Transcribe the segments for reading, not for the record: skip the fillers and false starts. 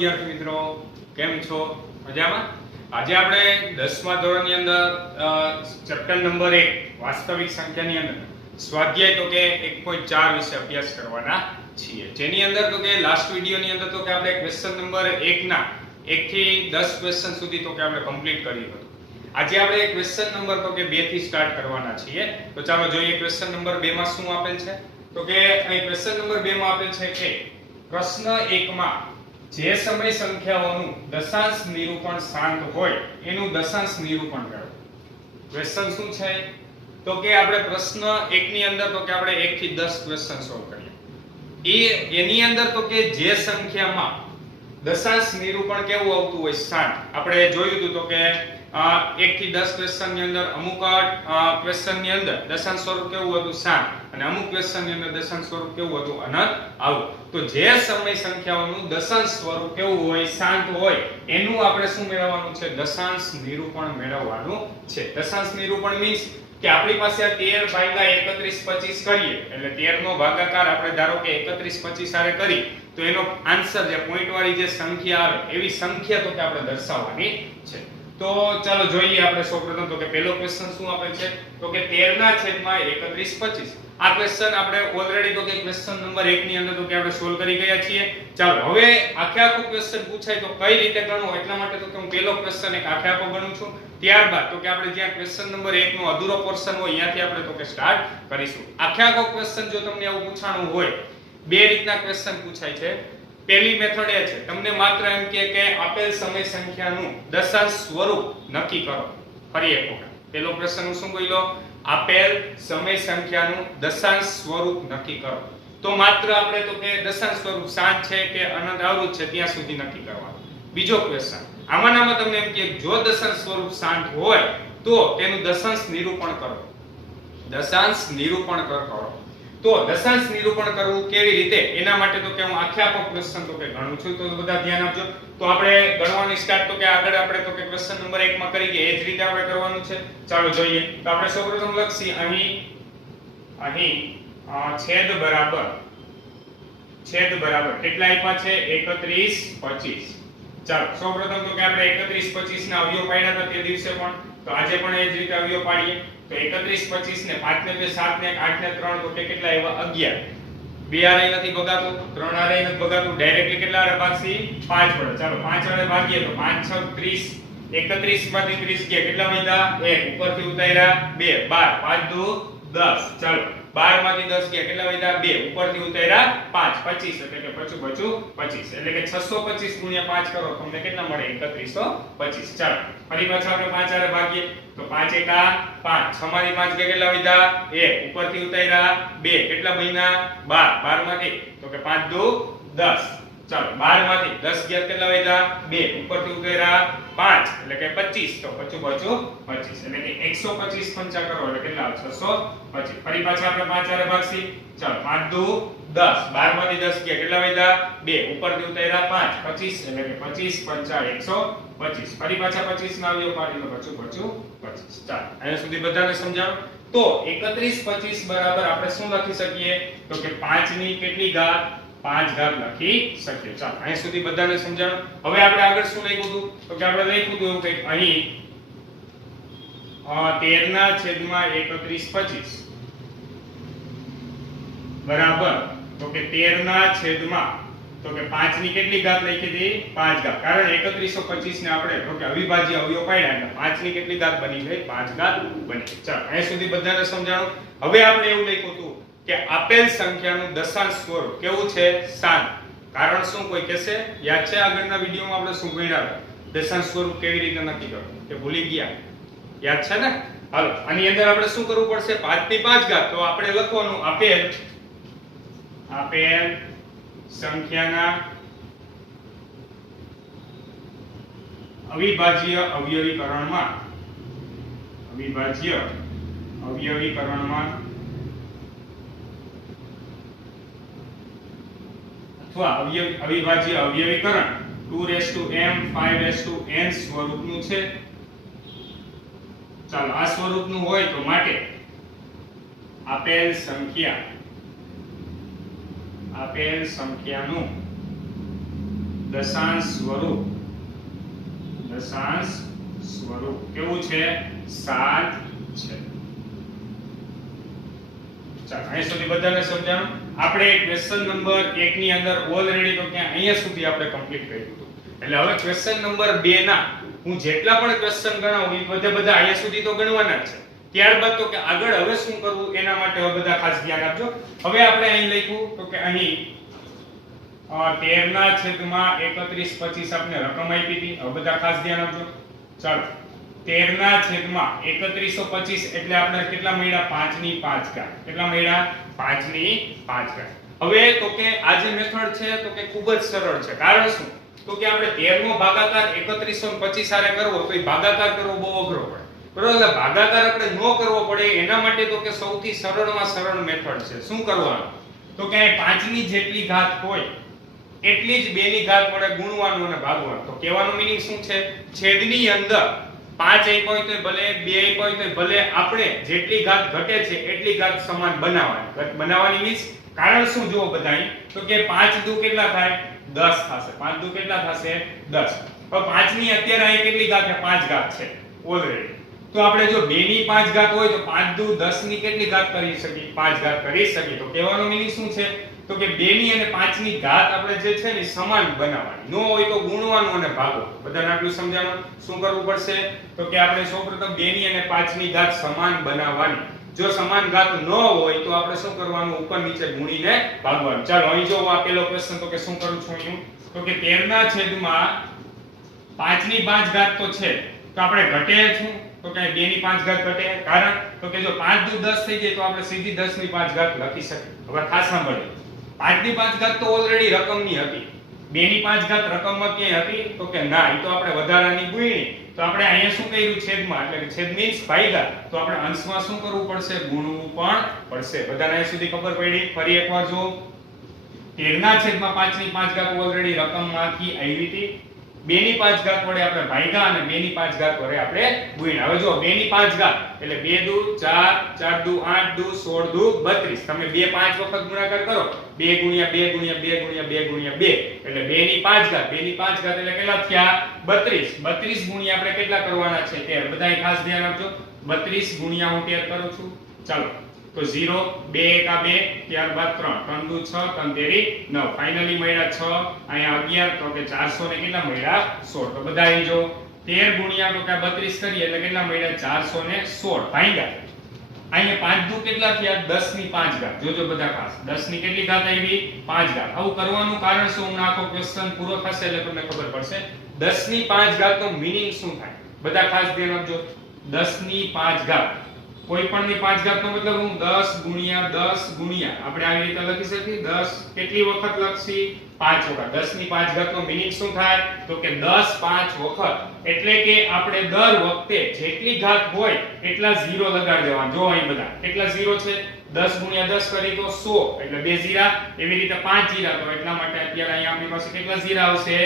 વિદ્યાર્થી મિત્રો, કેમ છો? મજામાં? આજે આપણે 10મા ધોરણની અંદર ચેપ્ટર નંબર 1 વાસ્તવિક સંખ્યાની અંદર સ્વાધ્યાય તો કે 1.4 વિશે અભ્યાસ કરવાના છીએ. જેની અંદર તો કે લાસ્ટ વિડિયોની અંદર તો કે આપણે ક્વેશ્ચન નંબર 1 ના 1 થી 10 ક્વેશ્ચન સુધી તો કે આપણે કમ્પ્લીટ કર્યું હતું. આજે આપણે ક્વેશ્ચન નંબર તો કે 2 થી સ્ટાર્ટ કરવાના છીએ. તો ચાલો જોઈએ ક્વેશ્ચન નંબર 2 માં શું આપેલ છે. તો કે અહીં ક્વેશ્ચન નંબર 2 માં આપેલ છે કે પ્રશ્ન 1 માં જે સમય સંખ્યાઓનું દશાંશ નિરૂપણ શાંત હોય એનું દશાંશ નિરૂપણ કરો. ક્વેશ્ચન શું છે? તો કે આપણે પ્રશ્ન 1 ની અંદર તો કે આપણે 1 થી 10 ક્વેશ્ચન સોલ્વ કરીએ. એની અંદર તો કે જે સંખ્યામાં દશાંશ નિરૂપણ કેવું આવતું હોય શાંત. આપણે જોયું હતું તો કે 1 થી 10 ક્વેશ્ચન ની અંદર અમુક ક્વેશ્ચન ની અંદર દશાંશ સ્વરૂપ કેવું હતું શાંત અને અમુક ક્વેશ્ચન ની અંદર દશાંશ સ્વરૂપ કેવું હતું અનંત આવું. તો જે સમય સંખ્યાઓનું દશાંશ સ્વરૂપ કેવું હોય શાંત હોય એનું આપણે શું મેળવવાનું છે? દશાંશ નિરૂપણ મેળવવાનું છે. દશાંશ નિરૂપણ મીન્સ કે આપણી પાસે 13 ભાગ્યા 31 25 કરીએ એટલે 13 નો ભાગાકાર આપણે ધારો કે 31 25 આરે કરી તો એનો આન્સર જે પોઈન્ટ વાળી જે સંખ્યા આવે એવી સંખ્યા તો કે આપણે દર્શાવવાની છે. તો ચાલો જોઈએ આપણે સૌપ્રથમ તો કે પહેલો ક્વેશ્ચન શું આપે છે? તો કે 13 ના છેદમાં 31 25. આ ક્વેશ્ચન આપણે ઓલરેડી તો કે ક્વેશ્ચન નંબર 1 ની અંદર તો કે આપણે સોલ્વ કરી ગયા છીએ. ચાલો હવે આખે આખો ક્વેશ્ચન પૂછાય તો કઈ રીતે ગણવો એટલા માટે તો કે હું પહેલો ક્વેશ્ચન એક આખે આખો ગણું છું. ત્યારબાદ તો કે આપણે જ્યાં ક્વેશ્ચન નંબર 1 નો અધૂરો પોર્શન હોય ત્યાંથી આપણે તો કે સ્ટાર્ટ કરીશું. આખે આખો ક્વેશ્ચન જો તમને આવું પૂછાણું હોય બે રીતના ક્વેશ્ચન પૂછાય છે. પહેલી મેથડ એ છે તમને માત્ર એમ કે આપેલ સમય સંખ્યાનું દશાંશ સ્વરૂપ નક્કી કરો. ફરી એક વખત પહેલો પ્રશ્ન હું શું બોલ્યો? આપેલ સમય સંખ્યાનું દશાંશ સ્વરૂપ નક્કી કરો. તો માત્ર આપણે તો કે દશાંશ સ્વરૂપ શાંત છે કે અનંત આવૃત છે ત્યાં સુધી નક્કી કરવાનું. બીજો ક્વેશ્ચન આમાંનામાં તમને એમ કે જો દશાંશ સ્વરૂપ શાંત હોય તો તેનું દશાંશ નિરૂપણ કરો. દશાંશ નિરૂપણ કરો. તો દશાંશ નિરૂપણ કરવું કેવી રીતે એના માટે તો કે હું આખે આખો ક્વેશ્ચન તો કે ગણું છું. તો બધા ધ્યાન આપજો. તો આપણે ગણવાની સ્ટાર્ટ તો કે આગળ આપણે તો કે ક્વેશ્ચન નંબર 1 માં કરી ગયા એ જ રીતે આપણે કરવાનું છે. ચાલો જોઈએ. તો આપણે સૌપ્રથમ લખીએ અહીં છેદ બરાબર કેટલા આપ્યા છે? 31 25. ચાલો સૌપ્રથમ તો કે આપણે 31 25 ના અવયવ પાડ્યા હતા તે દિવસે પણ તો આજે પણ એ જ રીતે અવયવ પાડીએ. તો 31 25 ને 5 ને 2 7 ને 8 ને 3 તો કે કેટલા આવ્યા? 11. 2 આરે નથી ભગાતું, 3 આરે નથી ભગાતું, ડાયરેક્ટલી કેટલા આરે ભાગસી? 5 વડે. ચાલો 5 આરે ભાગીએ તો 5 6 30. 31 માંથી 30 ગયા કેટલા વધ્યા? 1 ઉપરથી ઉતાર્યા 2 12 5 2 10. ચાલો 12 માંથી 10 ગયા કેટલા વધ્યા? 2 ઉપરથી ઉતાર્યા 5 25 એટલે કે પચું 25 એટલે કે 625 ગુણ્યા 5 કરો તમને કેટલા મળે? 3125. ચાલો ફરી પાછા આપણે 5 આરે ભાગીએ તો 5 એકા 5 6 માંથી 5 ગયા કેટલા વધ્યા? 1 ઉપરથી ઉતાર્યા 2 કેટલા બન્યા? 12 12 માંથી તો કે 5 2 10. ચાલો 12 માંથી 10 ગયા કેટલા વધ્યા? 2 ઉપરથી ઉતાર્યા 5 એટલે કે 25 તો 25 એટલે કે 125 પંચા કરો એટલે કેટલા? 625. ફરી પાછા આપણે 5 આરે ભાગસી. ચાલો 5 2 10 12 માંથી 10 ગયા કેટલા વધ્યા? 2 ઉપરથી ઉતાર્યા 5 25 એટલે કે 25 પંચા 125. ફરી પાછા 25 ના અવયવ પાડી લો 25. ચાલો અહીંયા સુધી બધાને સમજાણો. તો 31 25 બરાબર આપણે શું લખી શકીએ? તો કે 5 ની કેટલી ઘાત? 5 ઘાત લખી શકીએ. ચાલો અહીંયા સુધી બધાને સમજાણો. હવે આપણે આગળ શું લખ્યું હતું? તો કે આપણે લખ્યું હતું એવું કંઈક અહીં 13 ના છેદમાં 31 25 બરાબર તો કે 13 ના છેદમાં તો કે 5 ની કેટલી ઘાત લખી હતી? 5 ઘાત. કારણ 3125 ને આપણે તો કે અવિભાજ્ય અવયવ પાડ્યા એટલે 5 ની કેટલી ઘાત બની ગઈ? 5 ઘાત બની. ચાલો અહીંયા સુધી બધાને સમજાણો. હવે આપણે એવું લખ્યું હતું કે આપેલ સંખ્યાનું દશાંશ સ્વરૂપ કેવું છે? શાંત. કારણ શું કોઈ કહેશે? યાદ છે આગળના વિડિયોમાં આપણે શું ભણ્યા? દશાંશ સ્વરૂપ કેવી રીતે નક્કી કરવું કે ભૂલી ગયા? યાદ છે ને? હાલો આની અંદર આપણે શું કરવું પડશે? 5 ની 5 ઘાત. તો આપણે લખવાનું આપેલ સંખ્યાના અવિભાજ્ય અવયવીકરણમાં અથવા અવિભાજ્ય અવયવીકરણ 2m 5n સ્વરૂપનું છે. ચાલો આ સ્વરૂપનું હોય તો માટે આપેલ સંખ્યાનું દશાંશ સ્વરૂપ, દશાંશ સ્વરૂપ કેવું છે? 7 છે. ચાલો અહીં સુધી બધાને સમજાણું. આપણે ક્વેશ્ચન નંબર 1 ની અંદર ઓલરેડી તો ક્યાં અહીંયા સુધી આપણે કમ્પ્લીટ કર્યું હતું. એટલે હવે ક્વેશ્ચન નંબર 2 ના હું જેટલા પણ ક્વેશ્ચન ગણાવું એ બધા અહીંયા સુધી તો ગણવાના જ છે. ત્યારબાદ તો કે આગળ હવે શું કરવું એના માટે હવે બધા ખાસ ધ્યાન આપજો. હવે આપણે અહીં લખ્યું તો કે અહીં 13 ના છેદમાં 31 25 આપણે રકમ આપી હતી. હવે બધા ખાસ ધ્યાન આપજો. ચાલો 13 ના છેદમાં 3125 એટલે આપણે કેટલા મળ્યા? 5 ની 5 ઘાત. કેટલા મળ્યા? 5 ની 5 ઘાત. હવે તો કે આ જે મેથડ છે તો કે ખૂબ જ સરળ છે. કારણ શું? તો કે આપણે 13 નો ભાગાકાર 3125 સાથે કરવો તો એ ભાગાકાર કરવો બહુ અઘરો પડે. બરોબર? ભાગાકાર આપણે ન કરવો પડે એના માટે તો કે સૌથી સરળમાં સરળ મેથડ છે. શું કરવાનું? તો કે 5 ની જેટલી ઘાત હોય એટલી જ 2 ની ઘાત વડે ગુણવાનું અને ભાગવાનું. તો કહેવાનો મીનિંગ શું છે? છેદની અંદર 5 આપ્યો હોય તો ભલે, 2 આપ્યો હોય તો ભલે, આપણે જેટલી ઘાત ઘટે છે એટલી ઘાત સમાન બનાવવાની. બનાવવાની મીન્સ કારણ શું જુઓ બધાય તો કે 5 દુ કેટલા થાય? 10 થશે. 5 દુ કેટલા થશે? 10. હવે 5 ની અત્યારે અહીં કેટલી ઘાત છે? 5 ઘાત છે ઓલરેડી. તો આપણે જો 2 ની 5 ઘાત હોય તો 5 દુ 10 ની કેટલી ઘાત કરી શકીએ? 5 ઘાત કરી શકીએ. તો કહેવાનો મીનિંગ શું છે? તો કે 2 ની અને 5 ની ઘાત આપણે જે છે ને સમાન બનાવવાની. નો હોય તો ગુણવાનું અને ભાગવાનું. બધાને આટલું સમજાણું? શું કરવું પડશે? તો કે આપણે સૌપ્રથમ 2 ની અને 5 ની ઘાત સમાન બનાવવાની. જો સમાન ઘાત ન હોય તો આપણે શું કરવાનું? ઉપર નીચે ગુણીને ભાગવાનું. ચાલો અહીં જો આ પેલો ક્વેશ્ચન તો કે શું કરું છું હું? તો કે 13 ના છેદમાં 5 ની 5 ઘાત તો છે તો આપણે ઘટે શું? તો કે 2 ની 5 ઘાત ઘટે. કારણ તો કે જો 5 દુ 10 થઈ જાય તો આપણે સીધી 10 ની 5 ઘાત લખી શકીએ. હવે ખાસ સાંભળો. 5 ની 5 ઘાત તો ઓલરેડી રકમની હતી. 2 ની 5 ઘાત રકમમાં ક્યાંય હતી? તો કે ના, એ તો આપણે વધારાની ગુણી. તો આપણે અહીંયા શું કર્યું? છેદમાં. એટલે કે છેદ મીન્સ ભાગ્યા. તો આપણે અંશમાં શું કરવું પડશે? ગુણવું પણ પડશે. બધાને અહીં સુધી ખબર પડી? ફરી એકવાર જો 13 ના છેદમાં 5 ની 5 ઘાત ઓલરેડી રકમમાંથી આવી હતી. 2 ની 5 ઘાત વડે આપણે ભાગ્યા અને 2 ની 5 ઘાત વડે આપણે ગુણ્યા. હવે જો 2 ની 5 ઘાત એટલે 2 દુ 4, 4 દુ 8 દુ 16 દુ 32. તમે 2 5 વખત ગુણાકાર કરો. 2 ગુણ્યા 2 ગુણ્યા 2 ગુણ્યા 2 ગુણ્યા 2 એટલે 2 ની 5 ઘાત. 2 ની 5 ઘાત એટલે કેટલા થયા? 32. 32 ગુણ્યા આપણે કેટલા કરવાના છે? 13. બધાય ખાસ ધ્યાન આપજો. 32 ગુણ્યા હું 13 કરું છું. ચાલો તો 0 2 1 2 ત્યારબાદ 3 3 દુ 6 3 તેરી 9 ફાઇનલી મળ્યા 6 અહીંયા 11 તો કે 400 ને કેટલા મળ્યા? 16. તો બધા અહીં જો 13 ગુણ્યા તો કે 32 કરીએ એટલે કેટલા મળ્યા? 416 ભાગ્યા અહીંયા 5 દુ કેટલા થયા? 10 ની 5 ઘાત. જોજો બધા ખાસ 10 ની કેટલી ઘાત આવી? 5 ઘાત. આવું કરવાનું કારણ શું? હું આખો ક્વેશ્ચન પૂરો થશે એટલે તમને ખબર પડશે 10 ની 5 ઘાત નો મીનિંગ શું થાય. બધા ખાસ ધ્યાન આપજો. 10 ની 5 ઘાત કોઈ પણ ની 5 ઘાત નો મતલબ હું 10 ગુણ્યા 10 ગુણ્યા આપણે આવી રીતે લખી શકીએ. 10 કેટલી વખત લખશી? 5 વખત. 10 ની 5 ઘાત નો મીનિંગ શું થાય? તો કે 10 5 વખત. એટલે કે આપણે દર વખતે જેટલી ઘાત હોય એટલા 0 લગાડી દેવાના. જો અહીં બધા કેટલા 0 છે? 10 ગુણ્યા 10 કરી તો 100 એટલે 2 જીરા. એવી રીતે 5 જીરા. તો એટલા માટે અત્યારે અહીં આપણી પાસે કેટલા જીરા આવશે?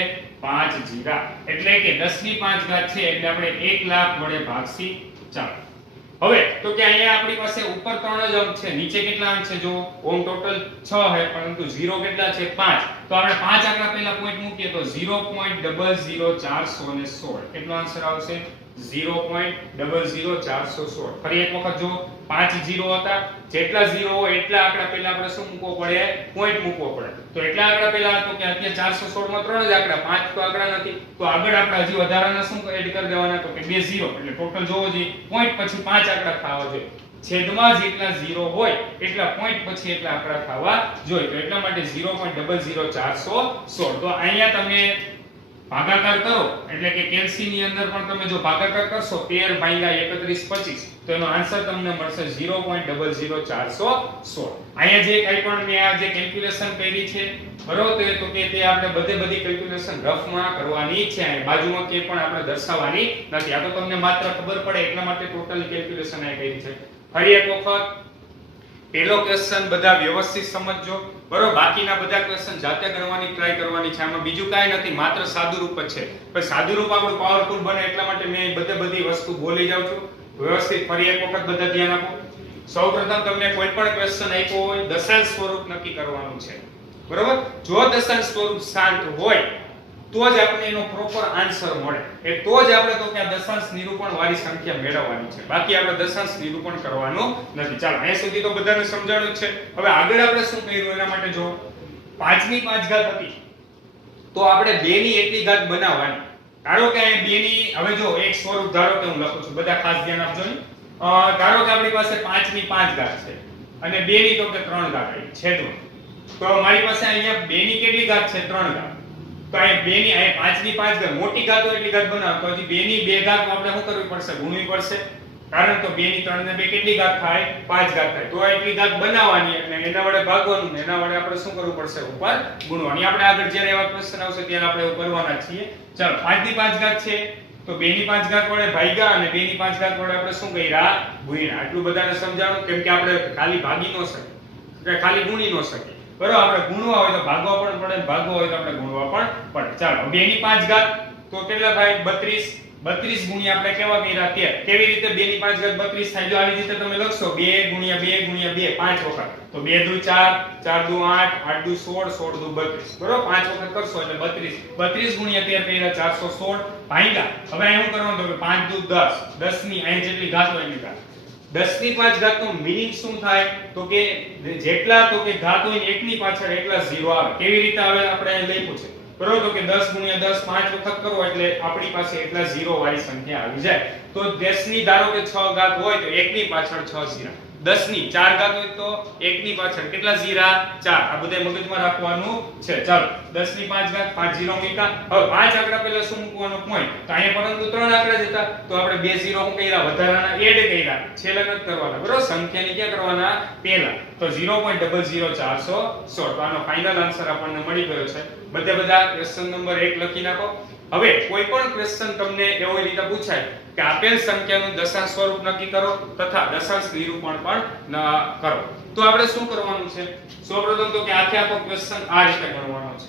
5 જીરા. એટલે કે 10 ની 5 ઘાત છે એટલે આપણે 1 લાખ વડે ભાગશી. ચાલો હવે તો કે અહીંયા આપણી પાસે ઉપર 3 જ અંક છે, નીચે કેટલા અંક છે? જો ઓમ ટોટલ 6 છે પરંતુ 0 કેટલા છે? 5. તો આપણે 5 આંકડા પહેલા પોઈન્ટ મૂકીએ તો 0.00416 કેટલો આન્સર આવશે? 0.00416. ફરી એક વખત જો 5 0 હતા. જેટલા 0 હોય એટલા આંકડા પહેલા આપણે શું મૂકવો પડે? પોઈન્ટ મૂકવો પડે. તો એટલા આંકડા પહેલા તો કે અત્યારે 416 માં 3 જ આંકડા, 5 તો આંકડા નથી. તો આગળ આપણે હજી વધારાના શું એડ કરી દેવાના? તો કે 2 0 એટલે ટોટલ જોવો જોઈએ પોઈન્ટ પછી 5 આંકડા થવા જોઈએ. છેદમાં જેટલા 0 હોય એટલા પોઈન્ટ પછી એટલા આંકડા થવા જોઈએ. તો એટલા માટે 0.00416. તો અહીંયા તમે ભાગાકાર કરો એટલે કે કેલ્સી ની અંદર પણ તમે જો ભાગાકાર કરશો 13 ભાગ્યા 31 25 તો એનો આન્સર તમને મળશે 0.00416. અહીંયા જે કંઈ પણ મેં આ જે કેલ્ક્યુલેશન કરી છે બરોબર તો કે તે આપણે બધી કેલ્ક્યુલેશન રફમાં કરવાની છે. અહીં બાજુમાં કે પણ આપણે દર્શાવવાની નથી. આ તો તમને માત્ર ખબર પડે એટલા માટે ટોટલ કેલ્ક્યુલેશન અહીં કરી છે. ફરી એક વખત પેલો ક્વેશ્ચન બધા વ્યવસ્થિત સમજજો બરોબર. બાકીના બધા ક્વેશ્ચન જાતે ગણવાની ટ્રાય કરવાની છે. આમાં બીજું કાંઈ નથી, માત્ર સાદુરૂપ જ છે. પણ સાદુરૂપ આપણું પાવરફુલ બને એટલા માટે મેં બધી વસ્તુ બોલી જાઉં છું વ્યવસ્થિત. ફરી એક વખત બધા ધ્યાન આપો. સૌપ્રથમ તમને કોઈ પણ ક્વેશ્ચન આપ્યો હોય દશાંશ સ્વરૂપ નક્કી કરવાનું છે બરોબર. જો દશાંશ સ્વરૂપ શાંત હોય તો જ આપણે એનો પ્રોપર આન્સર મળે. એ તો જ આપણે તો કે આ દશાંશ નિરૂપણ વાળી સંખ્યા મેળવવાની છે. બાકી આપણે દશાંશ નિરૂપણ કરવાનું નથી. ચાલો અહીંયા સુધી તો બધાને સમજાણું જ છે. હવે આગળ આપણે શું કર્યું એના માટે જો 5 ની 5 ઘાત હતી તો આપણે 2 ની એટલી ઘાત બનાવવાની. ધારો કે અહીં 2 ની હવે જો એક સ્વરૂપ ધારો કે હું લખું છું, બધા ખાસ ધ્યાન આપજો ને. ધારો કે આપણી પાસે 5 ની 5 ઘાત છે અને 2 ની તો કે 3 ઘાત આવી છેદમાં. તો મારી પાસે અહીંયા 2 ની કેટલી ઘાત છે? 3 ઘાત. તો અહીંયા 2 ની અહીંયા 5 ની 5 ઘાત મોટી ઘાત હોય એટલી ઘાત બનાવો તો હજી 2 ની 2 ઘાત આપણે શું કરવી પડશે? ગુણવી પડશે. કારણ તો 2 ની 3 ને 2 કેટલી ઘાત થાય? 5 ઘાત થાય. તો એટલી ઘાત બનાવવાની એટલે એના વડે ભાગવાનું, એના વડે આપણે શું કરવું પડશે? ઉપર ગુણવાની. આપણે આગળ જ્યારે એવા ક્વેશ્ચન આવશે ત્યારે આપણે એવું કરવાના છીએ. ચાલો 5 ની 5 ઘાત છે તો 2 ની 5 ઘાત વડે ભાગ્યા અને 2 ની 5 ઘાત વડે આપણે શું કર્યા? ગુણ્યા. આટલું બધાને સમજાણું. કેમ કે આપણે ખાલી ભાગી ન શકીએ કે ખાલી ગુણી ન શકીએ. બરોબર, આપણે ગુણવા હોય તો ભાગવા પણ પડે, ભાગવા હોય તો આપણે ગુણવા પણ પડે. ચાલો 2 ની 5 ઘાત તો કેટલા થાય? 32. 32 ગુણ્યા આપણે કેવા કર્યા? 13. કેવી રીતે 2 ની 5 ઘાત 32 થાય? જો આવી રીતે તમે લખશો 2 ગુણ્યા 2 ગુણ્યા 2 5 વખત તો 2 દુ 4, 4 દુ 8, 8 દુ 16, 16 દુ 32. બરોબર, 5 વખત કરશો એટલે 32. 32 ગુણ્યા 13 કર્યા 416 ભાગ્યા. હવે અહીં શું કરવાનું તો કે 5 દુ 10, 10 ની અહીં જેટલી ઘાત હોય એની ઘાત. 10 ની 5 ઘાત નો મીનિંગ શું થાય? તો કે જેટલા તો કે ઘાત હોય એક ની પાછળ એટલા 0 આવે. કેવી રીતે આવે? આપણે અહીં લખ્યું છે. બરોબર, તો કે 10 ગુણ્યા 10 5 વખત કરો એટલે આપણી પાસે એટલા 0 વાળી સંખ્યા આવી જાય. તો 10 ની ધારો કે 6 ઘાત હોય તો 1 ની પાછળ 6 0. 10 ની 4 ઘાત હોય તો 1 ની પાછળ કેટલા 0? 4. આ બધા મગજમાં રાખવાનું છે. ચાલો 10 ની 5 ઘાત 5 0 મૂક્યા. હવે 5 આંકડા પહેલા શું મૂકવાનો પોઈન્ટ? તો અહીંયા પરંતુ 3 આંકડા જ હતા તો આપણે 2 0 શું કર્યા? વધારાના એડ કર્યા. છેલ્લે નથી કરવાના. બરોબર, સંખ્યાની ક્યાં કરવાના? પહેલા. તો 0.00416. તો આનો ફાઇનલ આન્સર આપણને મળી ગયો છે. બધા ક્વેશ્ચન નંબર 1 લખી નાખો. હવે કોઈ પણ ક્વેશ્ચન તમને એવી રીતે પૂછાય કે આપેલ સંખ્યાનું દશાંશ સ્વરૂપ નક્કી કરો તથા દશાંશ નિરૂપણ પણ કરો તો આપણે શું કરવાનું છે? સૌપ્રથમ તો કે આખો ક્વેશ્ચન આ રીતે ગણવાનો છે.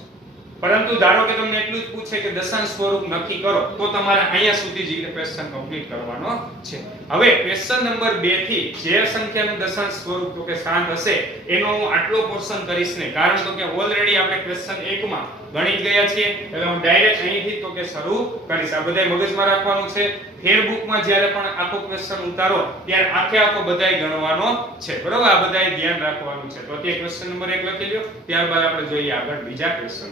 પરંતુ ધારો કે તમને એટલું જ પૂછે કે દશાંશ સ્વરૂપ નક્કી કરો તો તમારે અહીંયા સુધી જ ક્વેશ્ચન કમ્પ્લીટ કરવાનો છે. હવે ક્વેશ્ચન નંબર 2 થી જે સંખ્યાનું દશાંશ સ્વરૂપ તો કે શાંત હશે એનો હું આટલો પોર્શન કરીશ ને. કારણ તો કે ઓલરેડી આપણે ક્વેશ્ચન 1 માં ગણી ગયા છીએ એટલે હું ડાયરેક્ટ અહીંથી તો કે શરૂ કરીશ. આ બધાય મગજમાં રાખવાનું છે. ફેરબુકમાં જ્યારે પણ આખો ક્વેશ્ચન ઉતારો ત્યારે આખો બધાય ગણવાનો છે. બરોબર, આ બધાય ધ્યાન રાખવાનું છે. તો તે ક્વેશ્ચન નંબર 1 લખી લ્યો. ત્યારબાદ આપણે જોઈએ આગળ બીજા ક્વેશ્ચન.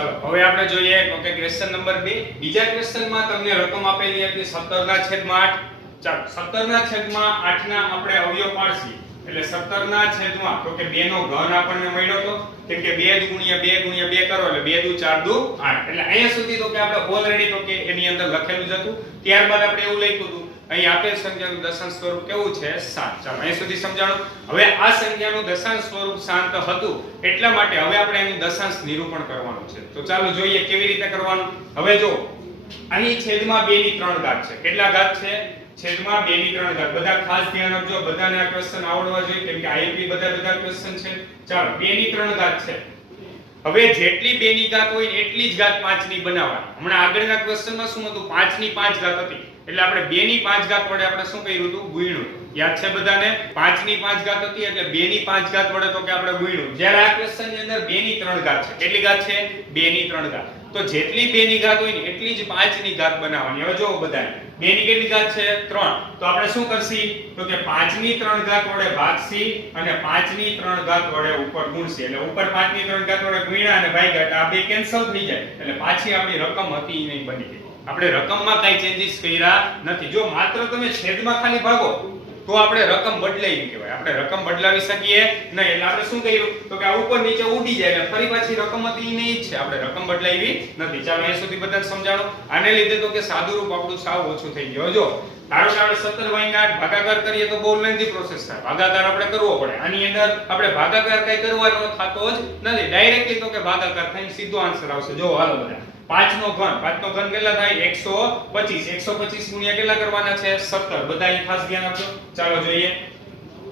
હવે આપણે જોઈએ કે ક્વેશ્ચન નંબર 2. બીજા ક્વેશ્ચનમાં તમને રકમ આપેલી હતી 17/8. ચાલો 17/8 ના આપણે અવયવ પાડશી એટલે 17/8 તો કે 2 નો ઘન આપણને મળ્યો તો. કેમ કે 2 ગુણ્યા 2 ગુણ્યા 2 કરો એટલે 2 દુ 4 દુ 8. એટલે અહીંયા સુધી તો કે આપણે ઓલરેડી તો કે એની અંદર લખેલું જ હતું. ત્યારબાદ આપણે એવું લખ્યું હતું અહીં આપેલ સંખ્યાનું દશાંશ સ્વરૂપ કેવું છે? 7. ચાલો અહીં સુધી સમજાણું. હવે આ સંખ્યાનું દશાંશ સ્વરૂપ શાંત હતું એટલા માટે હવે આપણે એનું દશાંશ નિરૂપણ કરવાનું છે. તો ચાલો જોઈએ કેવી રીતે કરવાનું. હવે જો અહીં છેદમાં 2 ની 3 ઘાત છે. કેટલા ઘાત છે? છેદમાં 2 ની 3 ઘાત. બધા ખાસ ધ્યાન આપજો. બધાને આ ક્વેશ્ચન આવડવા જોઈએ કેમ કે આઈએમપી બધા ક્વેશ્ચન છે. ચાલો 2 ની 3 ઘાત છે. હવે જેટલી 2 ની ઘાત હોય એટલી જ ઘાત 5 ની બનાવવાની. હમણાં આગળના ક્વેશ્ચનમાં શું હતું? 5 ની 5 ઘાત હતી એટલે આપણે 2 ની 5 ઘાત વડે આપણે શું કર્યું હતું? ગુણ્યું. યાદ છે બધાને? 5 ની 5 ઘાત હતી એટલે 2 ની 5 ઘાત વડે તો કે આપણે ગુણ્યું. જ્યારે આ ક્વેશ્ચન ની અંદર 2 ની 3 ઘાત છે. કેટલી ઘાત છે? 2 ની 3 ઘાત. તો જેટલી 2 ની ઘાત હોય ને એટલી જ 5 ની ઘાત બનાવવાની. હવે જો બધાને 2 ની કેટલી ઘાત છે? 3. તો આપણે શું કરશી? તો કે 5 ની 3 ઘાત વડે ભાગશી અને 5 ની 3 ઘાત વડે ઉપર ગુણશી. એટલે ઉપર 5 ની 3 ઘાત વડે ગુણ્યા અને ભાગ્યા એટલે આ બે કેન્સલ થઈ જાય. એટલે પાછી આપણી રકમ હતી નહીં બની ગઈ. આપણે રકમમાં કઈ ચેન્જીસ કર્યા નથી. જો માત્ર તમે છેદમાં ખાલી ભાગો તો આપણે રકમ બદલાઈ કહેવાય. આપણે રકમ બદલાવી શકીએ નહીં. એટલે આપણે શું કર્યું તો કે આ ઉપર નીચે ઉડી જાય એટલે ફરી પાછી રકમ હતી નહીં જ છે. આપણે રકમ બદલાવી નથી. ચાલો અહીં સુધી બધાને સમજાણો. આને લીધે તો કે સાદું રૂપ આપણું સાવ ઓછું થઈ ગયું. જો ધારો કે આપણે 17/8 ભાગાકાર કરીએ તો બહુ લેન્ધી પ્રોસેસ થાય. ભાગાકાર આપણે કરવો પડે. આની અંદર આપણે ભાગાકાર કઈ કરવાનો થતો જ નથી. ડાયરેક્ટલી તો કે ભાગાકાર થઈને સીધો આન્સર આવશે. જો હાલો બધા 5 નો ઘન કેટલા થાય? 125. 125 ગુણ્યા કેટલા કરવાના છે? 17. બધા અહીં ખાસ ધ્યાન આપજો. ચાલો જોઈએ.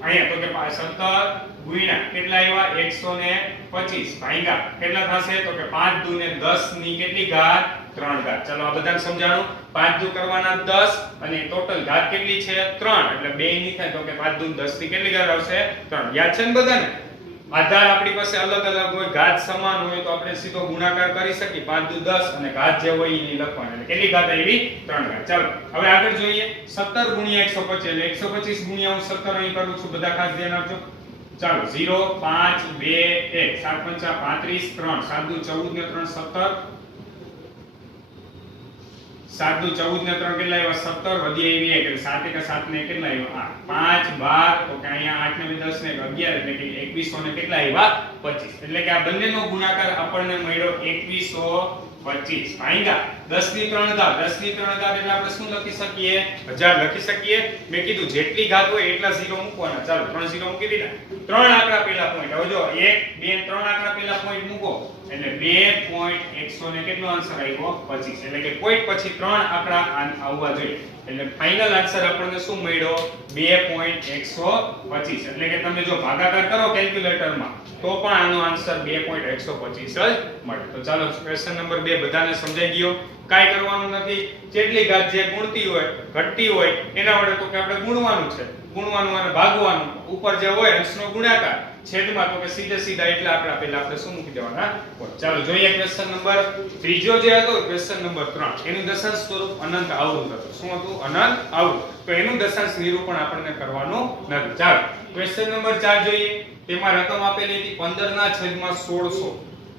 અહીંયા તો કે 17 ગુણ્યા કેટલા આવ્યા? 125 ભાગ્યા કેટલા થશે? તો કે 5 દુ ને 10 ની કેટલી ઘાત? 3 ઘાત. ચાલો આ બધાને સમજાણું. 5 દુ કરવાના 10 અને ટોટલ ઘાત કેટલી છે? 3. એટલે 2 ની થાય તો કે 5 દુ 10 ની કેટલી ઘાત આવશે? 3. યાદ છે ને બધાને? આધાર આપણી પાસે અલગ અલગ હોય, ઘાત સમાન હોય તો આપણે સીધો ગુણાકાર કરી શકીએ 5 દુ 10 અને ઘાત જે હોય એ લખવાની. એટલે કેટલી ઘાત આવી? 3 ઘાત. ચાલો હવે આગળ જોઈએ. 17 ગુણ્યા 125 એટલે 125 ગુણ્યા હું 17 અહીં કરું છું, બધા ખાસ ધ્યાન આપજો. ચાલો 0 5 2 1 7 5 35 3 7 દુ 14 ને 3 17 7 દુ 14 ને 3 કેટલા આવ્યા? 17 વધી આવી 1 એટલે 7 1 7 ને કેટલા આવ્યા? 5 12 તો કે અહીંયા 8 ને 10 ને 11 એટલે કે 2100 ને કેટલા આવ્યા? 25. એટલે કે આ બંનેનો ગુણાકાર આપણને મળ્યો 2125. ભાઈગા 10 ની 3 ઘાત, 10 ની 3 ઘાત એટલે આપણે શું લખી શકીએ? 1000 લખી શકીએ. મેં કીધું જેટલી ઘાત હોય એટલા 0 મૂકવાના. ચાલો 3 0 મૂકી દીધા. 3 આંકડા પહેલા પોઈન્ટ. હવે જો 1 2 3 આંકડા પહેલા પોઈન્ટ મૂકો એટલે 2.100 ને કેટલો આન્સર આવ્યો? 25. એટલે કે પોઈન્ટ પછી 3 આંકડા આવવા જોઈએ. એટલે ફાઇનલ આન્સર આપણને શું મળ્યો? 2.125. એટલે કે તમે જો ભાગાકાર કરો કેલ્ક્યુલેટરમાં તો પણ આનો આન્સર 2.125 જ મળે. તો ચાલો ક્વેશ્ચન નંબર 2 બધાને સમજાઈ ગયો. કાઈ કરવાનું નથી. જેટલી ઘાત જે ગુણતી હોય ઘટતી હોય એના વડે તો કે આપણે ગુણવાનું છે, ગુણવાનું અને ભાગવાનું. ઉપર જે હોય અંશનો ગુણાકાર, છેદમાં તો કે સીધે સીધા એટલા આંકડા પહેલા આપણે શું મૂકી દેવાના? ચાલો જોઈએ ક્વેશ્ચન નંબર ત્રીજો જે હતો ક્વેશ્ચન નંબર 3 એનું દશાંશ સ્વરૂપ અનંત આવૃત હતું. શું હતું? અનંત આવૃત. તો એનું દશાંશ નિરૂપણ આપણને કરવાનું નથી. ચાલો ક્વેશ્ચન નંબર 4 જોઈએ. તેમાં રકમ આપેલી હતી 15 ના છેદમાં 1600.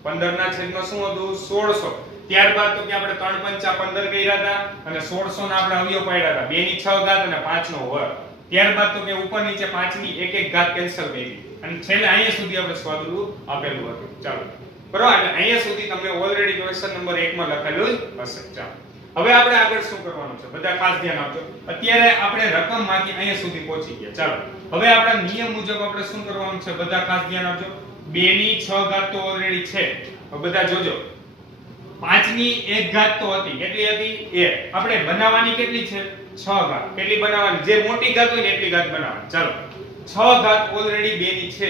15 ના છેદમાં શું હતું? 1600. ત્યારબાદ તો કે આપણે 3 પંચા 15 કર્યા હતા અને 1600 ના આપણે અવયવ પાડ્યા હતા. 2 ની 6 ઘાત અને 5 નો વર્ગ. ત્યારબાદ તો કે ઉપર નીચે 5 ની એક એક ઘાત કેન્સલ કરી અને છેલ્લે અહીંયા સુધી આપણે સ્વાદરૂપ આપેલું હતું. ચાલો બરાબર. એટલે અહીંયા સુધી તમને ઓલરેડી ક્વેશ્ચન નંબર 1 માં લખેલું જ હશે. ચાલો હવે આપણે આગળ શું કરવાનું છે બધા ખાસ ધ્યાન આપજો. અત્યારે આપણે રકમ માંથી અહીંયા સુધી પહોંચી ગયા. ચાલો હવે આપણા નિયમ મુજબ આપણે શું કરવાનું છે બધા ખાસ ધ્યાન આપજો. 2 ની 6 ઘાત તો ઓલરેડી છે. હવે બધા જોજો 5 ની 1 ઘાત તો હતી. કેટલી હતી? 1. આપણે બનાવવાની કેટલી છે? 6 ઘાત. કેટલી બનાવવાની? જે મોટી ઘાત હોય ને એટલી ઘાત બનાવવાની. ચાલો 6 ઘાત ઓલરેડી 2 ની છે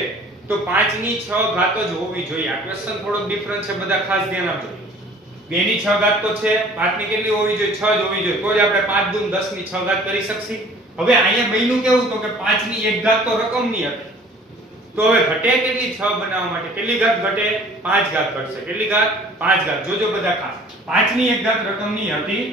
તો 5 ની 6 ઘાત જ હોવી જોઈએ. આ ક્વેશ્ચન થોડો ડિફરન્ટ છે, બધા ખાસ ધ્યાન આપજો. 2 ની 6 ઘાત તો છે, 5 ની કેટલી હોવી જોઈએ? 6 જ હોવી જોઈએ. તો જ આપણે 5 દુ 10 ની 6 ઘાત કરી શકશી. હવે અહીંયા બન્યું કેવું તો કે 5 ની 1 ઘાત તો રકમની હતી. તો હવે ઘટે કેટલી? 6 બનાવવા માટે કેટલી ઘાત ઘટે? 5 ઘાત ઘટશે. કેટલી ઘાત? 5 ઘાત. જોજો બધા ખાસ. 5 ની 1 ઘાત રકમની હતી.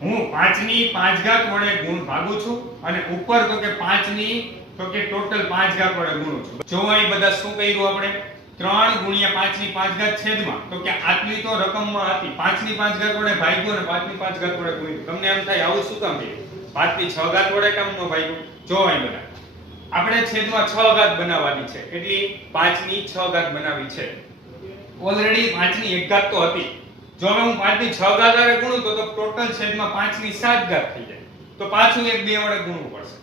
હું 5 ની 5 ઘાત વડે ગુણ ભાગું છું અને ઉપર તો કે 5 ની તો કે ટોટલ 5 ઘાત વડે ગુણું છું. જો અહીં બધા શું કર્યું આપણે? 3 ગુણ્યા 5 ની 5 ઘાત છેદમાં તો કે આટલી તો રકમમાં હતી. 5 ની 5 ઘાત વડે ભાગ્યું અને 5 ની 5 ઘાત વડે ગુણ્યું. તમને એમ થાય આવું શું કામ થયું? 5 ની 6 ઘાત વડે કેમ ન ભાગ્યું? જો અહીં બધા આપણે છેદમાં 6 ઘાત બનાવવાની છે. એટલી 5 ની 6 ઘાત બનાવી છે. ઓલરેડી 5 ની 1 ઘાત તો હતી. જો હવે હું 5 ની 6 ઘાત વડે ગુણું તો ટોટલ છેદમાં 5 ની 7 ઘાત થઈ જાય. તો પાછું એક 2 વડે ગુણવું પડશે.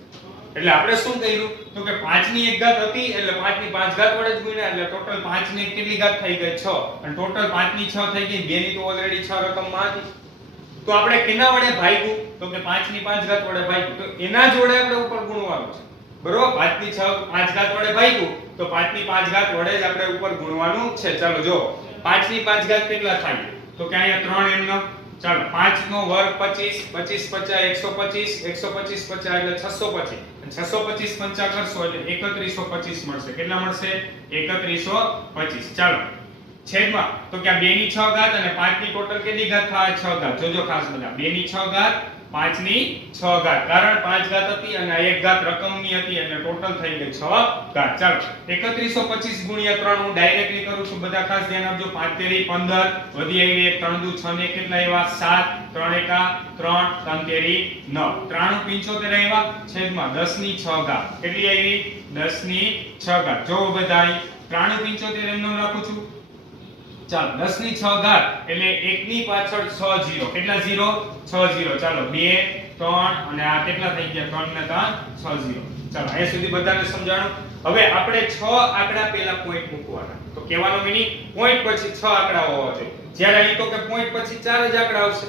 એટલે આપણે શું કર્યું તો કે 5 ની 1 ઘાત હતી એટલે 5 ની 5 ઘાત વડે જ ગુણ્યા એટલે ટોટલ 5 ની કેટલી ઘાત થઈ ગઈ? 6. અને ટોટલ 5 ની 6 થઈ ગઈ. 2 ની તો ઓલરેડી 6 રકમમાં હતી. તો આપણે કેના વડે ભાગ્યું તો કે 5 ની 5 ઘાત વડે ભાગ્યું. તો એના જોડે આપણે ઉપર ગુણવાનું છે. બરોબર. 5 ની 6 5 ઘાત વડે ભાગ્યું તો 5 ની 5 ઘાત વડે જ આપણે ઉપર ગુણવાનું છે. ચાલો જો 5 ની 5 ઘાત કેટલા થાય તો કે અહીંયા 3 એમનો. ચાલો 5 નો વર્ગ 25 25 50 125 125 50 એટલે 625 અને 625 50 કરશો એટલે 3125 મળશે. કેટલા મળશે? 3125. ચાલો છેદમાં તો કે આ 2 ની 6 ઘાત અને 5 ની ટોટલ કેટલી ઘાત થાય? 6 ઘાત. જોજો ખાસ બધા 2 ની 6 ઘાત 5 ની 6 ઘાત. કારણ 5 ઘાત હતી અને 1 ઘાત રકમની હતી એટલે ટોટલ થઈ ગઈ 6 ઘાત. ચાલો 3125 ગુણ્યા 3 હું ડાયરેક્ટલી કરું છું. બધા ખાસ ધ્યાન આપજો. 5 તેરી 15 વધી આવી 1 3 દુ 6 ને કેટલા આવ્યા? 7 3 એકા 3 3 તેરી 9 93 75 આવ્યા છેદમાં 10 ની 6 ઘાત. કેટલી આવી? 10 ની 6 ઘાત. જો બધા 93 75 એમનો રાખું છું. ચાલો 10 ની 6 ઘાત એટલે 1 ની પાછળ 6 0. કેટલા 0? 6 0. ચાલો 2 3 અને આ કેટલા થઈ ગયા? 3 ને 3 6 0. ચાલો અહીંયા સુધી બધાને સમજાણું. હવે આપણે 6 આંકડા પહેલા પોઈન્ટ મૂકવાના. તો કહેવાનો મીનિંગ પોઈન્ટ પછી 6 આંકડા હોવા જોઈએ. જ્યારે અહીં તો કે પોઈન્ટ પછી 4 જ આંકડા આવશે.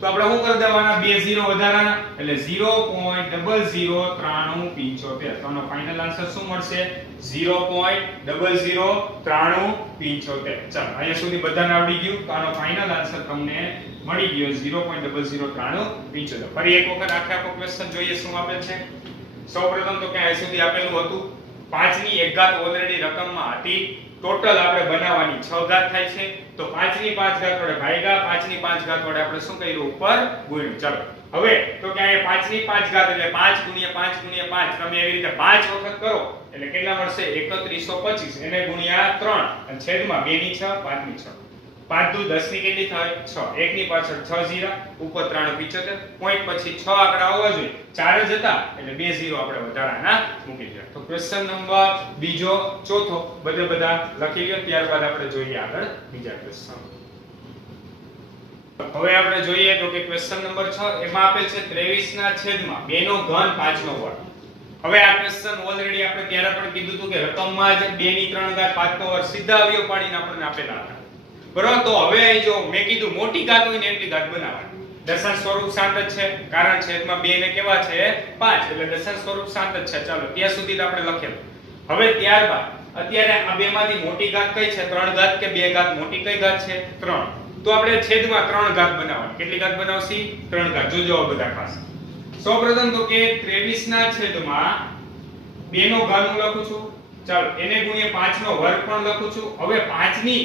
તો આપણે શું કરી દેવાના? 2 0 વધારાના એટલે 0.009375. તો આનો ફાઇનલ આન્સર શું મળશે? 0.009375. ચાલો અહીંયા સુધી બધાને આવડી ગયું. તો આનો ફાઇનલ આન્સર તમને મળી ગયો 0.009375. ફરી એક વખત આખો ક્વેશ્ચન જોઈએ શું આપેલ છે. સૌપ્રથમ તો કે અહીં સુધી આપેલું હતું 5 ની 1 ઘાત ઓલરેડી રકમમાં હતી, ટોટલ આપણે બનાવવાની 6 ઘાત થાય છે, તો 5 ની 5 ઘાત વડે ભાગ્યા, 5 ની 5 ઘાત વડે આપણે શું કર્યું ઉપર ગુણ્યું. ચાલો હવે તો કે અહીંયા 5 ની 5 ઘાત એટલે 5 ગુણ્યા 5 ગુણ્યા 5, તમે એવી રીતે 5 વખત કરો એટલે કેટલા મળશે 3125, એને ગુણ્યા 3 અને છેદમાં 2 ની 6 5 ની 6, 5 દુ 10 ની કેટલી થાય 6, 1 ની પાછળ 6 0 ઉપર 3 75, પોઈન્ટ પછી 6 આંકડા આવવા જોઈએ, 4 જ હતા એટલે 2 0 આપણે વધારાના મૂકી દીધા. તો ક્વેશ્ચન નંબર બીજો ચોથો બધા લખી લો, ત્યારબાદ આપણે જોઈએ આગળ બીજા ક્વેશ્ચન. હવે આપણે જોઈએ તો કે ક્વેશ્ચન નંબર 6 એમાં આપેલ છે 23 ના છેદમાં 2 નો ઘન 5 નો વર્ગ. હવે આ ક્વેશ્ચન ઓલરેડી આપણે ત્યારે પણ કીધું હતું કે રકમમાં જ 2 ની 3 ઘાત 5 નો વર્ગ સીધા અવયવ પાડીને આપણને આપેલા હતા, બરાબર. તો હવે અહીં જો મેં કીધું મોટી ઘાત હોય ને એટલી ઘાત બનાવવાની, દશાંશ સ્વરૂપ શાંત જ છે કારણ છેદમાં 2 ને કેવા છે 5 એટલે દશાંશ સ્વરૂપ શાંત જ છે. ચાલો ત્યાં સુધી આપણે લખેલું. હવે ત્યારબાદ અત્યારે આ બે માંથી મોટી ઘાત કઈ છે 3 ઘાત કે 2 ઘાત, મોટી કઈ ઘાત છે 3, તો આપણે છેદમાં 3 ઘાત બનાવવાની. કેટલી ઘાત બનાવશી 3 ઘાત. જોજો બધા ખાસ. સૌપ્રથમ તો કે 23 ના છેદમાં 2 નો ઘન હું લખું છું, ચાલો એને ગુણ્યા 5 નો વર્ગ પણ લખું છું. હવે 5 ની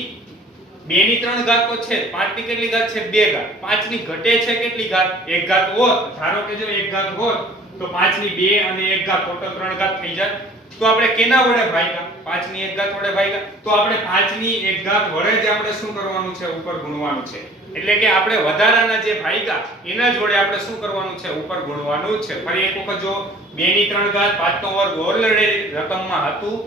2 ની 3 ઘાત તો છે, 5 ની કેટલી ઘાત છે 2 ઘાત, 5 ની ઘટે છે કેટલી ઘાત 1 ઘાત હોત, ધારો કે જો 1 ઘાત હોત તો 5 ની 2 અને 1 ઘાત ટોટલ 3 ઘાત થઈ જાય. તો આપણે કેના વડે ભાગ્યા 5 ની 1 ઘાત વડે ભાગ્યા, તો આપણે 5 ની 1 ઘાત વડે જ આપણે શું કરવાનું છે ઉપર ગુણવાનું છે. એટલે કે આપણે વધારાના જે ભાગ્યા એના જોડે આપણે શું કરવાનું છે ઉપર ગુણવાનું છે. ફરી એક વખત જો 2 ની 3 ઘાત 5 નો વર્ગ ઓલરેડી રકમમાં હતું,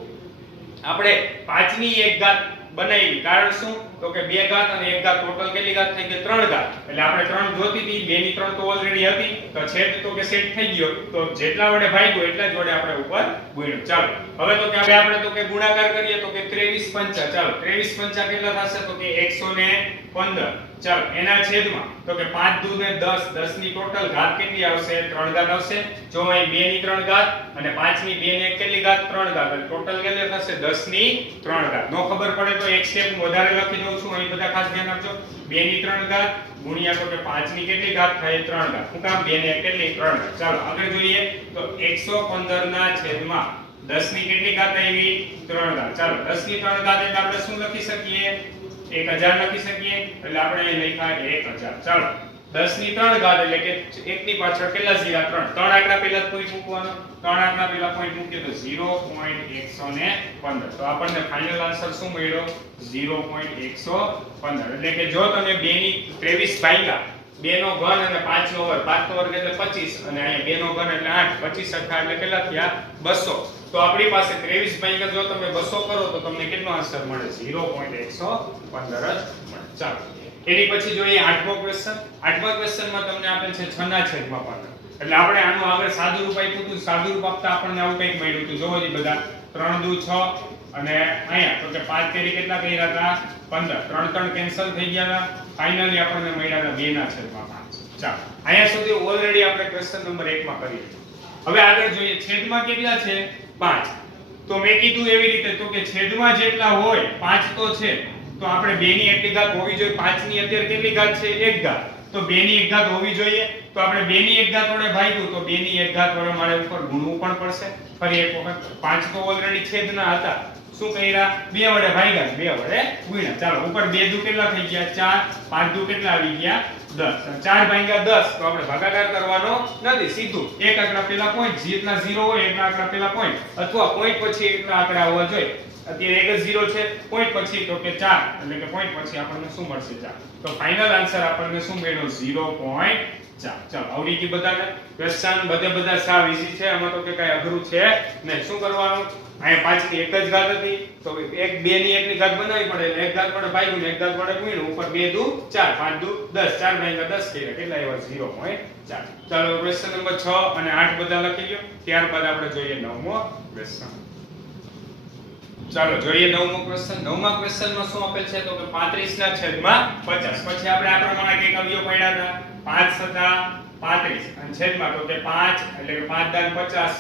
આપણે 5 ની 1 ઘાત બનાવી, કારણ શું તો કે 2 ઘાત અને 1 ઘાત ટોટલ કેટલી ઘાત થઈ ગઈ 3 ઘાત, એટલે આપણે 3 જોતી હતી, 2 ની 3 તો ઓલરેડી હતી, તો છેદ તો કે સેટ થઈ ગયો, તો જેટલા વડે ભાગ્યો એટલા જ વડે આપણે ઉપર ગુણ્યું. ચાલો હવે તો કે હવે આપણે તો કે ગુણાકાર કરીએ તો કે 23 પંચા, ચાલો 23 પંચા કેટલા થશે તો કે 115. ચાલો એના છેદમાં તો કે 5 દુ ને 10, 10 ની ટોટલ ઘાત કેટલી આવશે 3 ઘાત આવશે. જો અહીં 2 ની 3 ઘાત અને 5 ની 2 ને કેટલી ઘાત 3 ઘાત, એટલે ટોટલ કેટલી થશે 10 ની 3 ઘાત. નો ખબર પડે તો એક સ્ટેપ વધારે લખી દઉં છું, અહીં બધા ખાસ ધ્યાન આપજો. 2 ની 3 ઘાત ગુણ્યા તો કે 5 ની કેટલી ઘાત થાય 3 ઘાત, શું કામ 2 ને કેટલી 3 ઘાત. ચાલો આગળ જોઈએ તો 115 ના છેદમાં 10 ની કેટલી ઘાત આવી 3 ઘાત. ચાલો 10 ની 3 ઘાત એટલે આપણે શું લખી શકીએ 1000 લખી શકીએ, એટલે આપણે અહીં લખ્યા 1000. ચાલો 10 ની 3 ઘાત એટલે કે 1 ની પાછળ કેટલા 0 3, 3 આંકડા પહેલા પોઈન્ટ મૂકવાનો, 3 આંકડા પહેલા પોઈન્ટ મૂકીએ તો 0.115, તો આપણને ફાઇનલ આન્સર શું મળ્યો 0.115. એટલે કે જો તમે 2 ની 23 ભાગ્યા 2 નો ઘન અને 5 નો વર્ગ, 5 નો વર્ગ એટલે 25 અને અહીંયા 2 નો ઘન એટલે 8, 25 અઠ્ઠા એટલે કેટલા થયા 200. તો આપણી પાસે 23 ભાગ્યા જો તમે 200 કરો તો તમને કેટલો આન્સર મળે 0.115 જ મળે. ચાલો એની પછી જોઈએ આઠમો ક્વેશ્ચન. આઠમા ક્વેશ્ચનમાં તમને આપેલ છે 6 ના છેદમાં 15, એટલે આપણે આનું આગળ સાદું રૂપ આપ્યું હતું, સાદું રૂપ આપતા આપણને આવું કંઈક મળ્યું હતું. જોવો જી બધા 3 દુ 6 અને અહીંયા તો કે 5 તેરી કેટલા કર્યા હતા 15, 3 3 કેન્સલ થઈ ગયા હતા, ફાઇનલી આપણને મળ્યા હતા 2 ના છેદમાં 5. ચાલો અહીંયા સુધી ઓલરેડી આપણે ક્વેશ્ચન નંબર 1 માં કરી લીધું. હવે આગળ જોઈએ છેદમાં કેટલા છે 5, તો મેં કીધું એવી રીતે તો કે છેદમાં જેટલા હોય 5 તો છે, તો આપણે 2 ની એટલી ઘાત હોવી જોઈએ. 5 ની અત્યારે કેટલી ઘાત છે 1 ઘાત, તો 2 ની 1 ઘાત હોવી જોઈએ. તો આપણે 2 ની 1 ઘાત વડે ભાગ્યું તો 2 ની 1 ઘાત વડે મારે ઉપર ગુણવું પણ પડશે. ફરી એક વખત 5 તો ઓલરેડી છેદના હતા, શું કર્યા 2 વડે ભાગ્યા 2 વડે ગુણ્યા. ચાલો ઉપર 2 દુ કેટલા થઈ ગયા 4, 5 દુ કેટલા આવી ગયા 10, 4 ભાગ્યા 10, તો આપણે ભાગાકાર કરવાનો નથી, સીધું એક આંકડા પહેલા પોઈન્ટ, જેટલા 0 હોય એટલા આંકડા પહેલા પોઈન્ટ, અથવા પોઈન્ટ પછી એટલા આંકડા આવવા જોઈએ. અત્યારે એક જ 0 છે, પોઈન્ટ પછી તો કે 4, એટલે કે પોઈન્ટ પછી આપણને શું મળશે 4. તો ફાઇનલ આન્સર આપણને શું મળ્યો 0.4. ચાલો આવડી ગઈ બધાને ક્વેશ્ચન, બધા સાવ ઈઝી છે, આમાં તો કે કઈ અઘરું છે નહીં. શું કરવાનું અહીંયા 5 ની 1 જ ઘાત હતી, તો 1 2 ની 1 ની ઘાત બનાવવી પડે, એટલે 1 ઘાત વડે ભાગ્યું ને 1 ઘાત વડે ગુણ્યું, ઉપર 2 દુ 4, 5 દુ 10, 4 ભાગ્યા 10 કર્યા કેટલા આવ્યા 0.4. ચાલો ક્વેશ્ચન નંબર 6 અને 8 બધા લખી લો, ત્યારબાદ આપણે જોઈએ 9મો ક્વેશ્ચન. ચાલો જોઈએ 9મો ક્વેશ્ચન. 9મા ક્વેશ્ચનમાં શું આપેલ છે તો કે 35 ના છેદમાં 50. પછી આપણે આ પ્રમાણે કંઈક અવયવ પડ્યા હતા 5 સતા 35 અને છેદમાં તો કે 5 એટલે કે 5 દાન 50,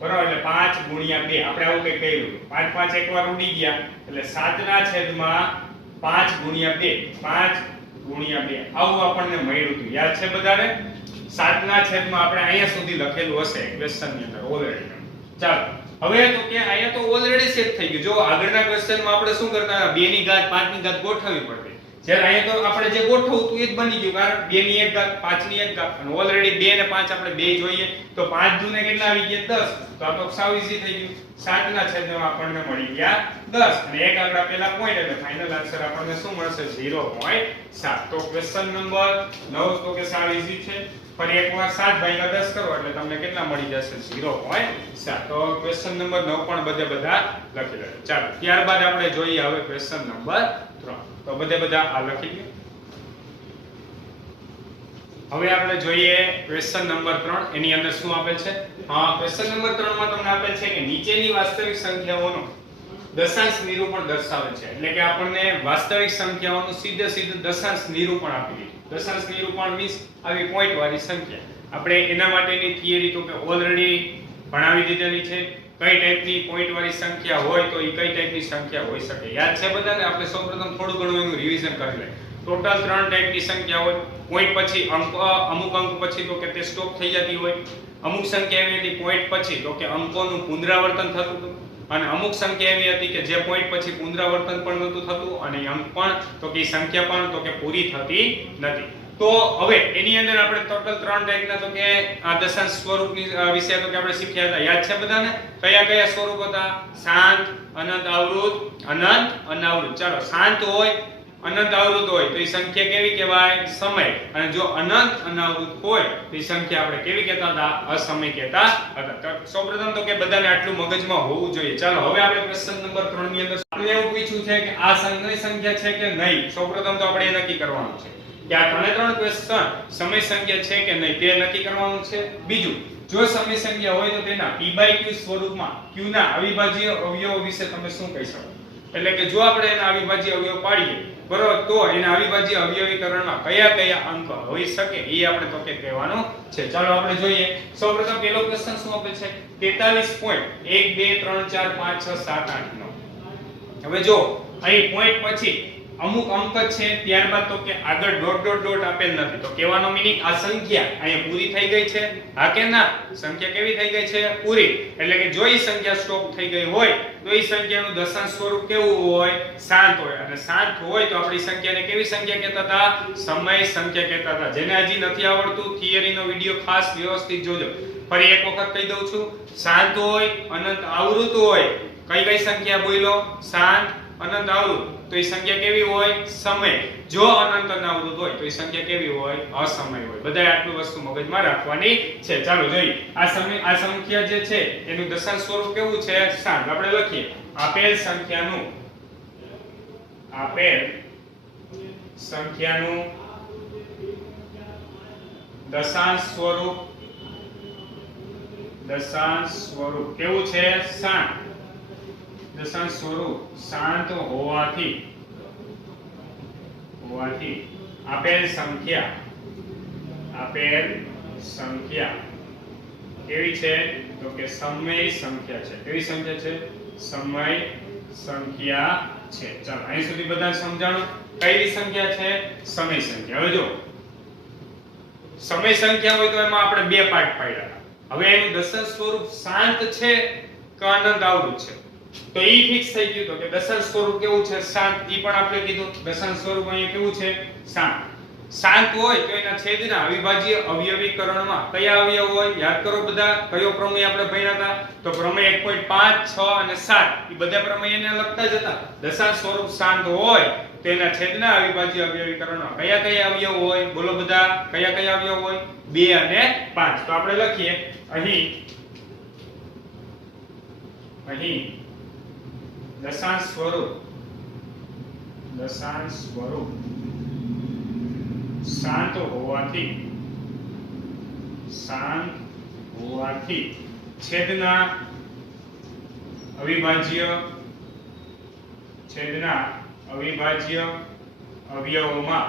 બરાબર, એટલે 5 ગુણ્યા 2 આપણે આવું કંઈક કર્યું. 5 5 એકવાર ઉડી ગયા એટલે 7 ના છેદમાં 5 ગુણ્યા 2, 5 ગુણ્યા 2 આવું આપણને મળ્યું હતું. યાદ છે બધાને? 7 ના છેદમાં આપણે અહીંયા સુધી લખેલું હશે ક્વેશ્ચનની અંદર ઓલરેડી. ચાલો હવે તો કે અહીંયા તો ઓલરેડી સેટ થઈ ગયું. જો આગળના ક્વેશ્ચનમાં આપણે શું કરતા હતા 2 ની ઘાત 5 ની ઘાત ગોઠવવી પડતી. જ્યારે અહીંયા તો આપણે જે ગોઠવવું હતું એ જ બની ગયું, કારણ 2 ની 1 ઘાત 5 ની 1 ઘાત અને ઓલરેડી 2 અને 5 આપણે બે જોઈએ તો 5 દુ ને કેટલા આવી ગયા 10. તો આ તો સાવ ઈઝી થઈ ગયું. 7 ના છેદમાં આપણને મળી ગયા 10 અને એક આંકડા પહેલા પોઈન્ટ એટલે ફાઇનલ આન્સર આપણને શું મળશે 0.7. તો ક્વેશ્ચન નંબર 9 તો કે સાવ ઈઝી છે. ફરી એકવાર 7 ભાગ્યા 10 કરો એટલે તમને કેટલા મળી જશે 0.7. તો ક્વેશ્ચન નંબર 9 પણ બધા લખી લેજો. ચાલો ત્યારબાદ આપણે જોઈએ હવે ક્વેશ્ચન નંબર 3. તો બધા આ લખી લો. હવે આપણે જોઈએ ક્વેશ્ચન નંબર 3. એની અંદર શું આપેલ છે? હા, ક્વેશ્ચન નંબર 3 માં તમને આપેલ છે કે નીચેની વાસ્તવિક સંખ્યાઓનો દશાંશ નિરૂપણ દર્શાવે છે. એટલે કે આપણને વાસ્તવિક સંખ્યાઓનું સીધે દશાંશ નિરૂપણ આપી દીધું. દશાંશ નિરૂપણ મીન્સ આવી પોઈન્ટ વાળી સંખ્યા. આપણે એના માટેની થિયરી તો કે ઓલરેડી ભણાવી દીધેલી છે. કઈ ટાઈપની પોઈન્ટ વાળી સંખ્યા હોય તો એ કઈ ટાઈપની સંખ્યા હોઈ શકે યાદ છે બધાને? આપણે સૌપ્રથમ થોડું ઘણું એનું રિવિઝન કરી લઈએ. ટોટલ 3 ટાઈપની સંખ્યા હોય. પોઈન્ટ પછી અમુક અંક પછી તો કે તે સ્ટોપ થઈ જતી હોય. અમુક સંખ્યા એવી હતી પોઈન્ટ પછી તો કે અંકોનું પુનરાવર્તન થતું હતું. અને અમુક સંખ્યા એવી હતી કે જે પોઈન્ટ પછી પુનરાવર્તન પણ નહોતું થતું અને અંક પણ તો કે સંખ્યા પણ તો કે પૂરી થતી નથી. તો હવે એની અંદર આપણે ટોટલ 3 ટાઈપના તો કે આ દશાંશ સ્વરૂપની વિશે તો કે આપણે શીખ્યા હતા. યાદ છે બધાને? કયા સ્વરૂપ હતા? શાંત, અનંત આવૃત, અનંત અનાવૃત. ચાલો, શાંત હોય, અનંત આવૃત હોય તો એ સંખ્યા કેવી કહેવાય? સમય. અને જો અનંત અનાવૃત હોય તો એ સંખ્યા આપણે કેવી કહેતા હતા? અસમય કહેતા હતા. સૌપ્રથમ તો કે બધાને આટલું મગજમાં હોવું જોઈએ. ચાલો હવે આપણે ક્વેશ્ચન નંબર 3 ની અંદર આપણે એવું પૂછ્યું છે કે આ સમય સંખ્યા છે કે નહીં. સૌપ્રથમ તો આપણે એ નક્કી કરવાનું છે કે આ 3 ક્વેશ્ચન સમય સંખ્યા છે કે નહીં તે નક્કી કરવાનું છે. બીજું, જો સમય સંખ્યા હોય તો તેના p/q સ્વરૂપમાં q ના અવિભાજ્ય અવયવો વિશે તમે શું કહી શકો? એટલે કે જો આપણે એના અવિભાજ્ય અવયવ પાડીએ બરોબર તો એના અવિભાજ્ય અવયવીકરણમાં કયા અંક હોઈ શકે એ આપણે તો કે કહેવાનું છે. ચાલો આપણે જોઈએ. સૌપ્રથમ પહેલો ક્વેશ્ચન શું આપે છે? 43 પોઈન્ટ 1 2 3 4 5 6 7 8 9. હવે જો અહીં પોઈન્ટ પછી અમુક અંક છે, ત્યારબાદ તો કે આગળ ડોટ આપેલ નથી. તો કહેવાનો મીનિંગ આ સંખ્યા અહીંયા પૂરી થઈ ગઈ છે. હા કે ના? સંખ્યા કેવી થઈ ગઈ છે? પૂરી. એટલે કે જો એ સંખ્યા સ્ટોપ થઈ ગઈ હોય તો એ સંખ્યાનું દશાંશ સ્વરૂપ કેવું હોય? શાંત હોય. અને શાંત હોય તો આપણી સંખ્યાને કેવી સંખ્યા કહેતા હતા? સમય સંખ્યા કહેતા હતા. જેને હજી નથી આવડતું થિયરીનો વિડિયો ખાસ વ્યવસ્થિત જોજો. ફરી એક વખત કહી દઉં છું. શાંત હોય, અનંત આવૃત હોય. કઈ સંખ્યા બોલો? શાંત, અનંત આવૃત. તો એ સંખ્યા કેવી હોય? સમય. જો અનંત અનાવૃત હોય તો એ સંખ્યા કેવી હોય? અસમય હોય. બધાએ આટલું વસ્તુ મગજમાં રાખવાની છે. ચાલો જોઈએ. આ સંખ્યા જે છે એનું દશાંશ સ્વરૂપ કેવું છે? શાંત. આપણે લખીએ આપેલ સંખ્યાનું દશાંશ સ્વરૂપ કેવું છે? શાંત. દશાંશ સ્વરૂપ શાંત હોવાથી આપેલ સંખ્યા કેવી છે? તો કે સમય સંખ્યા છે. કેવી સંખ્યા છે? સમય સંખ્યા છે. ચાલો અહીં સુધી બધા સમજાણું. કઈ સંખ્યા છે? સમય સંખ્યા. હવે જો સમય સંખ્યા હોય તો એમાં આપણે બે પાર્ટ પાડ્યા. હવે એનું દશાંશ સ્વરૂપ શાંત છે કે અનંત આવૃત છે? તો ઈ ફિક્સ થઈ ગયું. તો કે દશાંશ સ્વરૂપ કેવું છે? શાંત. ઈ પણ આપણે કીધું. દશાંશ સ્વરૂપ અહીં કેવું છે? શાંત. શાંત હોય તો એના છેદના અવિભાજ્ય અવયવીકરણમાં કયા અવયવ હોય? યાદ કરો બધા. કયો પ્રમેય આપણે ભણ્યા હતા? તો પ્રમેય 1.5 6 અને 7 ઈ બધા પ્રમેય એને લગતા જ હતા. દશાંશ સ્વરૂપ શાંત હોય તો એના છેદના અવિભાજ્ય અવયવીકરણમાં કયા અવયવ હોય? બોલો બધા. કયા અવયવ હોય? 2 અને 5. તો આપણે લખીએ અહીં દશાંશ સ્વરૂપ શાંત હોવાથી છેદના અવિભાજ્ય અવયવોમાં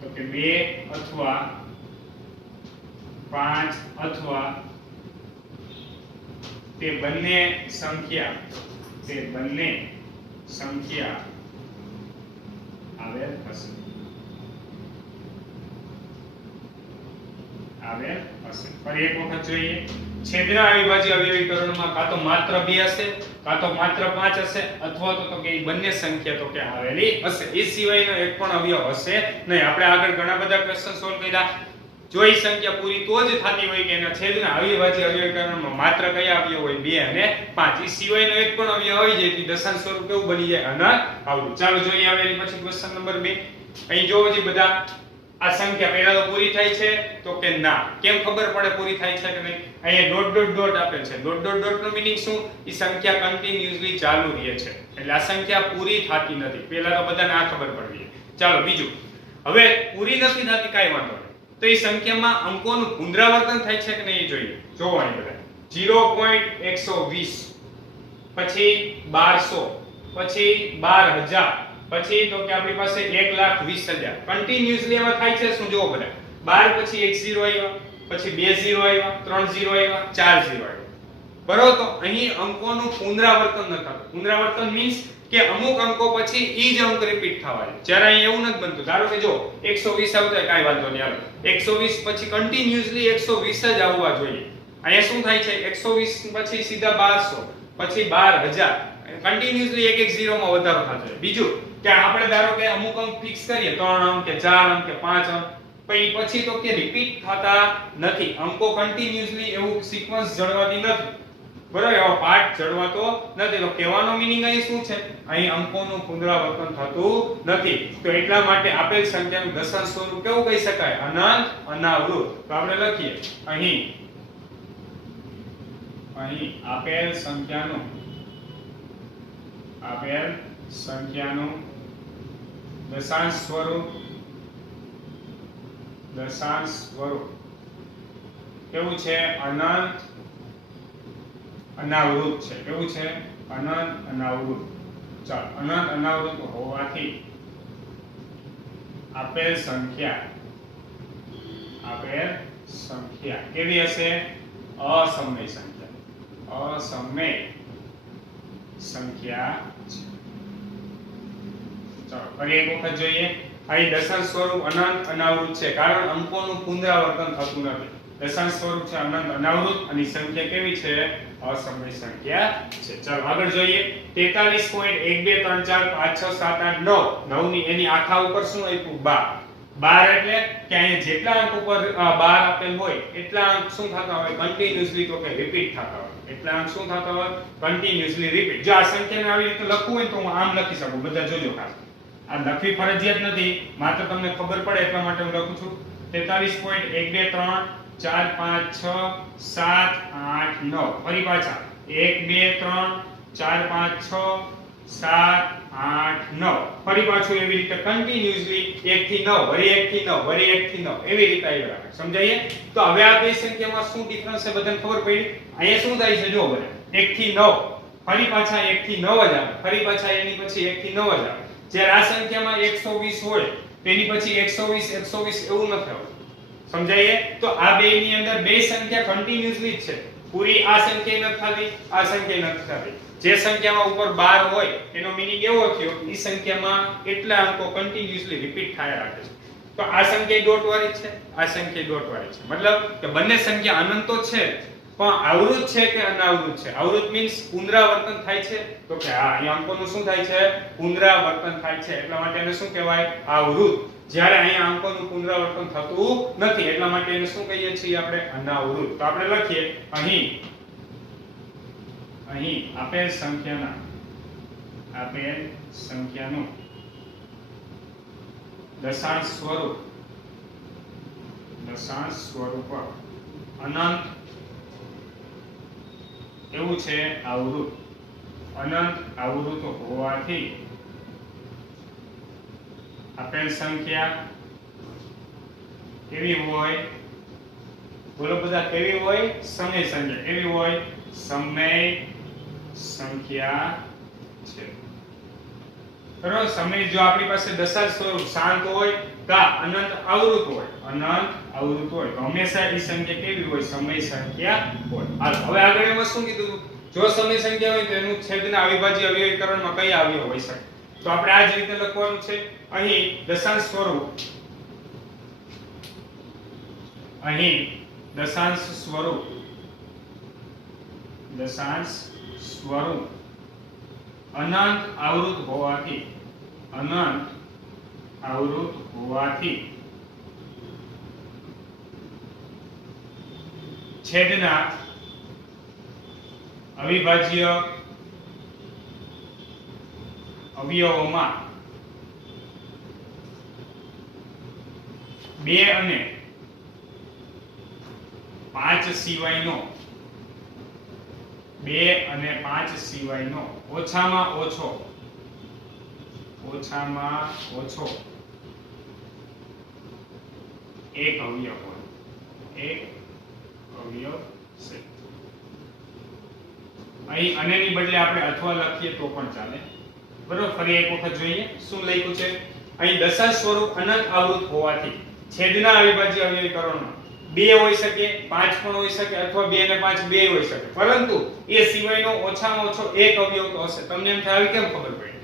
તો કે 2 અથવા 5 અથવા તે બંને સંખ્યા આવેલ હશે. ફરી એક વખત જોઈએ. છેદના અવિભાજ્ય અવયવીકરણમાં કાં તો માત્ર 2 હશે, કાં તો માત્ર 5 હશે, અથવા તો કે બંને સંખ્યા તો કે આવેલી હશે. એ સિવાયનો એક પણ અવયવ હશે નહીં. આપણે આગળ ઘણા બધા ક્વેશ્ચન સોલ્વ કર્યા. જો એ સંખ્યા પૂરી તો જ થતી હોય કે એના છેદના અવિભાજ્ય અવયવીકરણમાં માત્ર કયા અવયવ હોય? 2 અને 5. એ સિવાયનો એક પણ અવયવ આવી જાય તો દશાંશ સ્વરૂપ કેવું બની જાય? અનંત આવૃત. ચાલો જોઈએ હવે એની પછી ક્વેશ્ચન નંબર 2. અહીં જોવો છે બધા આ સંખ્યા પહેલા તો પૂરી થાય છે તો કે ના. કેમ ખબર પડે પૂરી થાય છે કે નહીં? અહીંયા ડોટ ડોટ ડોટ આપેલ છે. ડોટ ડોટ ડોટ નો મીનિંગ શું? એ સંખ્યા કન્ટિન્યુઅસલી ચાલુ રહે છે એટલે આ સંખ્યા પૂરી થતી નથી. પહેલા તો બધાને આ ખબર પડવી જોઈએ. ચાલો બીજું, હવે પૂરી નથી થતી કાઈ વાંધો નહીં, તો એ સંખ્યામાં અંકોનું પુનરાવર્તન થાય છે કે નહીં એ જોઈએ. જોવો અહીં બધા 0.120 પછી 1200 પછી 12000 પછી તો કે આપણી પાસે 1,20,000 કન્ટિન્યુઅસલી એમાં થાય છે. શું જોવો બધા 12 પછી 1 0 આવ્યા, પછી 2 0 આવ્યા, 3 0 આવ્યા, 4 0 આવ્યા. બરોબર? તો અહીં અંકોનું પુનરાવર્તન ન થતું. પુનરાવર્તન મીન્સ કે અમુક અંકો પછી ઈ જ અંક રિપીટ થવા છે. જ્યારે અહીં એવું નથી બનતું. ધારો કે જો 120 આવતો હોય કાઈ વાંધો નહીં, હાલો 120 પછી કન્ટિન્યુઅસલી 120 જ આવવા જોઈએ. અહીંયા શું થાય છે? 120 પછી સીધા 1200 પછી 12000 કન્ટિન્યુઅસલી 1 1 0 માં વધારો થતો જાય. બીજું કે આપણે ધારો કે અમુક અંક ફિક્સ કરીએ 3 અંક કે 4 અંક કે 5 અંક, પછી તો કે રિપીટ થતા નથી. અંકો કન્ટિન્યુઅસલી એવું સિક્વન્સ જળવાતી નથી. બરાબર? એવો પાર્ટ જળવાતો નથી. તો કહેવાનો મીનિંગ અહીં શું છે? અહીં અંકોનું પુનરાવર્તન થતું નથી. તો એટલા માટે આપેલ સંખ્યાનું દશાંશ સ્વરૂપ કેવું કહી શકાય? અનંત અનાવૃત. તો આપણે લખીએ અહીં આપેલ સંખ્યાનું દશાંશ સ્વરૂપ કેવું છે? અનંત અનાવૃત છે. કેવું છે? અનંત અનાવૃત. ચાલો, અનંત અનાવૃત હોવાથી આપેલ સંખ્યા કેવી હશે? અસમય સંખ્યા છે. ચાલો ફરી એક વખત જોઈએ. અહીં દશાંશ સ્વરૂપ અનંત અનાવૃત છે કારણ અંકોનું પુનરાવર્તન થતું નથી. દશાંશ સ્વરૂપ છે અનંત અનાવૃત અને સંખ્યા કેવી છે? અસમય સંખ્યા છે. ચાલો આગળ જોઈએ. 43.1 2 3 4 5 6 7 8 9 ની એની આખા ઉપર શું આપ્યું? 12 એટલે કે અહીંયા જેટલા અંક ઉપર 12 આપેલ હોય એટલા અંક શું થતા હોય? કન્ટિન્યુઅસલી તો કે રિપીટ થતા હોય. એટલા અંક શું થતા હોય? Continuously repeat. જો આ સંખ્યાને આવી રીતે લખવું હોય તો હું આમ લખી શકું. બધા જોજો ખાસ. આ લખવી ફરજિયાત નથી, માત્ર તમને ખબર પડે એટલા માટે હું લખું છું. 43.1 2 3 4 5 6 7 8 9. ફરી પાછા 1 2 3 4 5 6 7 8 9. ફરી પાછું એવી રીતે કન્ટિન્યુઅસલી 1 થી 9 વળી 1 થી 9 વળી 1 થી 9 એવી રીતે આવી રાખે. સમજાય? તો હવે આ બે સંખ્યામાં શું ડિફરન્સ છે બધાને ખબર પડી? અહીંયા શું થાય છે? જો બધા 1 થી 9 ફરી પાછા 1 થી 9 જ આવે, ફરી પાછા એની પછી 1 થી 9 જ આવે. જ્યારે આ સંખ્યામાં 120 હોય તેની પછી 120 એવું નથી આવતું. સમજાય? તો આ બે ની અંદર બે સંખ્યા કન્ટિન્યુઅસલી જ છે. પૂરી આ સંખ્યા નથી થતી, આ સંખ્યા નથી થતી. જે સંખ્યામાં ઉપર 12 હોય એનો મીનિંગ એવો થયો કે ઈ સંખ્યામાં એટલા અંકો કન્ટિન્યુઅસલી રિપીટ થાય રાખે છે. તો આ સંખ્યા ડોટ વાળી છે, આ સંખ્યા ડોટ વાળી છે. મતલબ કે બંને સંખ્યા અનંત તો છે પણ આવૃત છે કે અનાવૃત છે? આવૃત મીન્સ પુનરાવર્તન થાય છે. તો કે હા, અહીંયા અંકોનું શું થાય છે? પુનરાવર્તન થાય છે. એટલા માટે એને શું કહેવાય? આવૃત. જ્યારે અહીંયા અંકોનું પુનરાવર્તન થતું નથી એટલા માટે એને શું કહીએ છીએ આપણે? અનાવૃત. તો આપણે લખીએ અહીં આપેલ સંખ્યાનું દશાંશ સ્વરૂપ અનંત એવું છે આવૃત. અનંત આવૃત હોવાથી આપેલ સંખ્યા કેવી હોય? બોલો બધા, કેવી હોય? સમય સંખ્યા. કેવી હોય? સમય સંખ્યા છે. બરાબર? સમય જો આપણી પાસે દશાંશ સ્વરૂપ શાંત હોય કા અનંત આવૃત હોય, તો હંમેશા એ સંખ્યા કેવી હોય? સમય સંખ્યા હોય. હાલો હવે આગળ એમાં શું કીધું? જો સમય સંખ્યા હોય તો એનું છેદના અવિભાજ્ય અવયવીકરણમાં કયા અવયવ હોઈ શકે? તો આપણે આ જ રીતે લખવાનું છે. અહીં દશાંશ સ્વરૂપ અહીં દશાંશ સ્વરૂપ અનંત આવૃત હોવાથી છેદના અવિભાજ્ય અવયવોમાં 2 અને 5 સિવાયનો ઓછામાં ઓછો એક અવયવ હોય, છે. અહીં અનેની બદલે આપણે અથવા લખીએ તો પણ ચાલે. બરોબર, ફરી એક વખત જોઈએ શું લખ્યું છે. અહીં દશાંશ સ્વરૂપ અનંત આવૃત હોવાથી છેદના અવિભાજ્ય અવયવીકરણમાં 2 હોઈ શકે, 5 પણ હોઈ શકે અથવા 2 અને 5 બે હોઈ શકે, પરંતુ એ સિવાયનો ઓછામાં ઓછો એક અવયવ તો હશે. તમને એમ થાય કેમ ખબર પડી?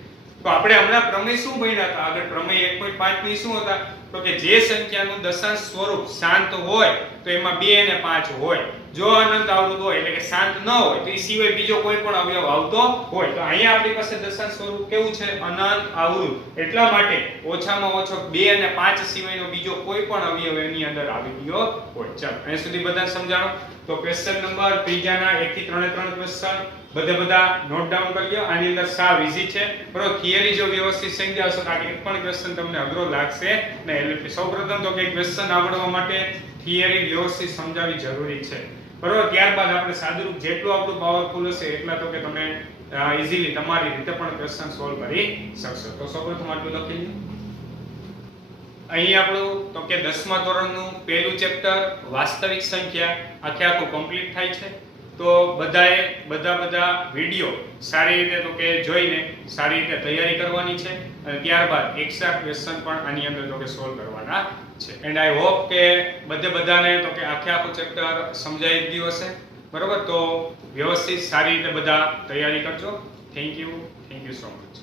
તો આપણે હમણાં પ્રમેય શું ભણ્યા હતા આગળ? પ્રમેય 1.5 ની શું હતા? તો કે જે સંખ્યાનું દશાંશ સ્વરૂપ શાંત હોય તો એમાં 2 અને 5 હોય. જો અનંત આવૃત હોય એટલે કે શાંત ન હોય તો એ સિવાય બીજો કોઈ પણ અવયવ આવતો હોય. તો અહીંયા આપણી પાસે દશાંશ સ્વરૂપ કેવું છે? અનંત આવૃત. એટલા માટે ઓછામાં ઓછો 2 અને 5 સિવાયનો બીજો કોઈ પણ અવયવ એની અંદર આવી ગયો હોય. ચાલો અહીંયા સુધી બધાને સમજાણો. તો ક્વેશ્ચન નંબર ત્રીજાના 1 થી 3 ક્વેશ્ચન બધા નોટ ડાઉન કરી લો. આની અંદર સાવ ઈઝી છે. બરોબર, થિયરી જો વ્યવસ્થિત સમજાવશો તો આ એક પણ ક્વેશ્ચન તમને અઘરો લાગશે નહીં. એટલે સૌપ્રથમ તો કે ક્વેશ્ચન આવડવા માટે થિયરી વ્યવસ્થિત સમજાવવી જરૂરી છે. બરોબર, ત્યારબાદ આપણે સાદુરૂપ જેટલું આપણું પાવરફુલ હશે એટલા તો કે તમે ઈઝીલી તમારી રીતે પણ ક્વેશ્ચન સોલ્વ કરી શકશો. તો સૌપ્રથમ આટલું લખી લો. અહીં આપણું તો કે 10મા ધોરણનું પહેલું ચેપ્ટર વાસ્તવિક સંખ્યા આખું કમ્પ્લીટ થાય છે. તો બધા વિડિયો સારી રીતે તો કે જોઈને સારી રીતે તૈયારી કરવાની છે અને ત્યારબાદ એક્સ્ટ્રા ક્વેશ્ચન પણ આની અંદર તો કે સોલ્વ કરવાના છે. એન્ડ આઈ હોપ કે બધાને તો કે આખું ચેપ્ટર સમજાઈ ગયું હશે. બરોબર, તો વ્યવસ્થિત સારી રીતે બધા તૈયારી કરજો. Thank you so much.